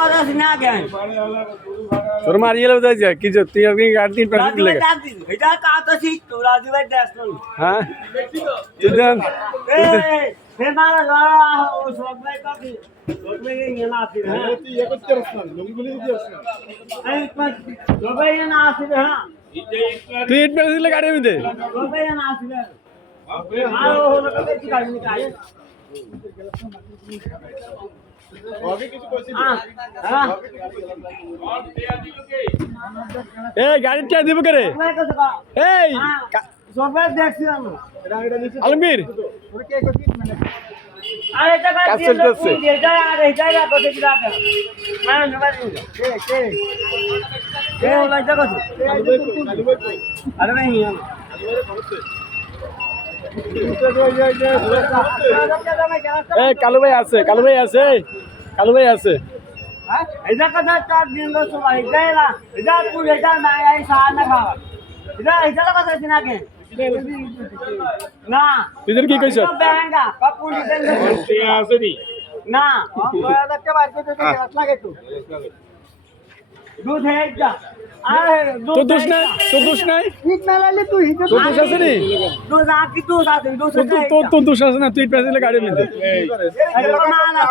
কথা আছে না কেন তোর মারিয়ে লো যাই কি যে তুই আপনি গাড়ি 3 পেছে দিলে এটা কাজ আছে তো রাজু ভাই দেখ হ্যাঁ তুই দেন হে মারা গা ও সব ভাই কাকি সব ভাই ये ना आती है তুই ইয়ে করতে পারছ না লঙ্গিগুলি দিতে পারছ না এই সব ভাই ये ना आती है তুই 3 পেছে দিলে গাড়ি দে সব ভাই ये ना आती है আর ও হলো কবে কি গাড়ি নিতে আয় আগে কিছু কইছিস হ্যাঁ হ্যাঁ এই গাড়ি চা দিব কে রে ভাই কত কা এই সব ভাই দেখছি আমি এটা নিচে আলমগীর তোরে কে কইছিস মানে আর এটা কাজ কাজ চলতেছে। এটা আর এটা কত কি রাখা হ্যাঁ নবাই কে হলো এটা কত আরে ভাই এই কালু ভাই আছে কালু ভাই আছে এটা কথা চার দিন লোক সবাই যায় না এটা তুই এটা না এই সাহায্য খাওয়া এটা কথা আছে না কে না তুই কি কইছ বেহাঙ্গা কাপুর দিতেন আছে নি না দুধ है क्या अरे তোর দোষ নাই ठीक ना ले तू ही তোর দোষ আছে নি दूध आकी दूध आते दूध তোর দোষ আছে না তুই পেছে দিলে গাড়ি দে अरे ना ना